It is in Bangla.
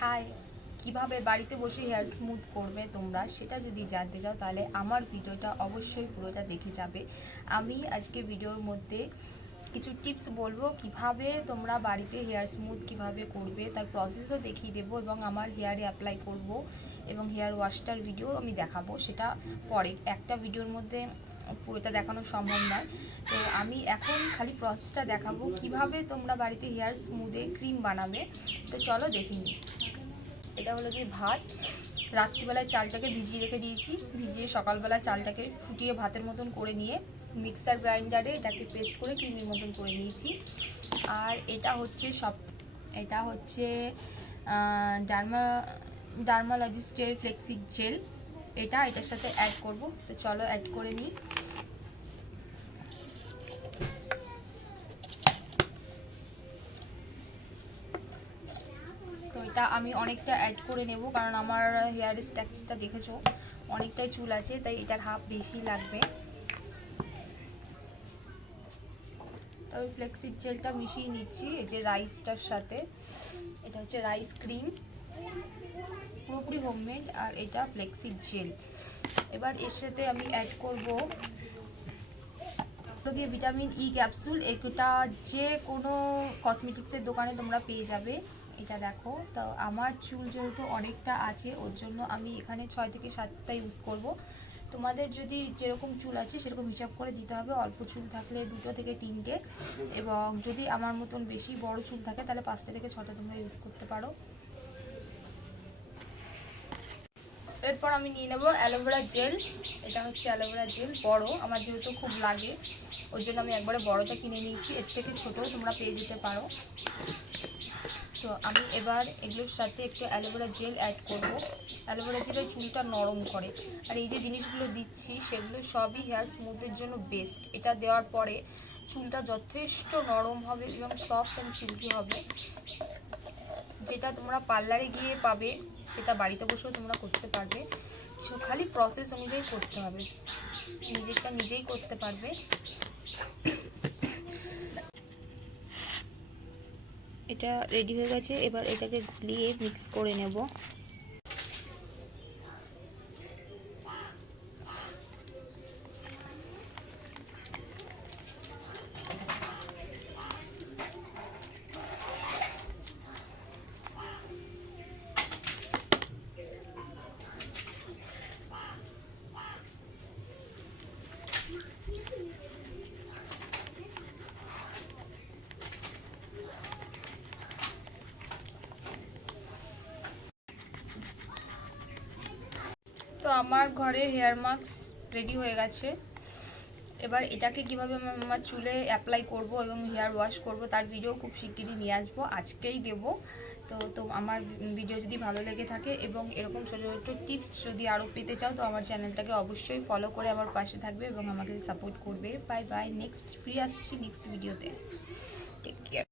হাই, কিভাবে বাড়িতে বসে হেয়ার স্মুথ করবে তোমরা সেটা যদি জানতে চাও তাহলে আমার ভিডিওটা অবশ্যই পুরোটা দেখে যাবে। আমি আজকে ভিডিওর মধ্যে কিছু টিপস বলবো কিভাবে তোমরা বাড়িতে হেয়ার স্মুথ কিভাবে করবে, তার প্রসেসও দেখিয়ে দেবো এবং আমার হেয়ারে অ্যাপ্লাই করব এবং হেয়ার ওয়াশটার ভিডিও আমি দেখাবো। সেটা পরে, একটা ভিডিওর মধ্যে পুরোটা দেখানো সম্ভব নয়। তো আমি এখন খালি প্রসেসটা দেখাবো কিভাবে তোমরা বাড়িতে হেয়ার স্মুথে ক্রিম বানাবে। তো চলো দেখে নিই। এটা হলো গিয়ে ভাত। রাত্রিবেলায় চালটাকে ভিজিয়ে রেখে দিয়েছি, ভিজিয়ে সকালবেলা চালটাকে ফুটিয়ে ভাতের মতন করে নিয়ে মিক্সার গ্রাইন্ডারে এটাকে পেস্ট করে ক্রিমের মতন করে নিয়েছি। আর এটা হচ্ছে ডার্মালজিস্টের ফ্লেক্সিক জেল। এটার সাথে অ্যাড করব। তো চলো অ্যাড করে নিই। তো এটা আমি অনেকটা অ্যাড করে নেব, কারণ আমার হেয়ার স্ট্রাকচারটা দেখেছো অনেকটাই চুল আছে, তাই এটার হাফ বেশি লাগবে। তবে ফ্লেক্সিড জেলটা মিশিয়ে নিচ্ছি এই যে রাইসটার সাথে। এটা হচ্ছে রাইস ক্রিম, পুরোপুরি হোমমেড, আর এটা ফ্লেক্সিড জেল। এবার এর সাথে আমি অ্যাড করব ভিটামিন ই ক্যাপসুল। এটা যে কোনো কসমেটিক্সের দোকানে তোমরা পেয়ে যাবে। এটা দেখো, তো আমার চুল যেহেতু অনেকটা আছে ওর জন্য আমি এখানে 6 থেকে 7টা ইউজ করব। তোমাদের যদি যেরকম চুল আছে সেরকম হিসাব করে দিতে হবে। অল্প চুল থাকলে 2 থেকে 3টে, এবং যদি আমার মতন বেশি বড় চুল থাকে তাহলে 5টা থেকে 6টা তোমরা ইউজ করতে পারো। এরপর আমি নিয়ে নেব অ্যালোভেরা জেল। এটা হচ্ছে অ্যালোভেরা জেল বড়, আমার যেহেতু খুব লাগে ওর জন্য আমি একবারে বড়টা কিনে নিয়েছি। এর থেকে ছোটও তোমরা পেয়ে যেতে পারো। তো আমি এবার এগুলোর সাথে একটু অ্যালোভেরা জেল অ্যাড করব। অ্যালোভেরা জেলের চুলটা নরম করে, আর এই যে জিনিসগুলো দিচ্ছি সেগুলো সবই হেয়ার স্মুথের জন্য বেস্ট। এটা দেওয়ার পরে চুলটা যথেষ্ট নরম হবে এবং সফট অ্যান্ড সিল্কি হবে। যেটা তোমরা পার্লারে গিয়ে পাবে সেটা বাড়িতে বসেও তোমরা করতে পারবে। খালি প্রসেস অনুযায়ী করতে হবে, নিজেরটা নিজেই করতে পারবে। এটা রেডি হয়ে গেছে, এবার এটাকে গুলিয়ে মিক্স করে নেব। তো আমার ঘরে হেয়ার মাস্ক রেডি হয়ে গেছে। এবার এটাকে কিভাবে আমার চুলে অ্যাপ্লাই করব এবং হেয়ার ওয়াশ করব তার ভিডিও খুব শিগগিরই নিয়ে আসবো, আজকেই দেব। তো আমার ভিডিও যদি ভালো লেগে থাকে এবং এরকম ছোটো ছোটো টিপস যদি আরও পেতে চাও তো আমার চ্যানেলটাকে অবশ্যই ফলো করে আমার পাশে থাকবে এবং আমাকে সাপোর্ট করবে। বাই বাই, নেক্সট ফ্রি আসছি নেক্সট ভিডিওতে। Take care.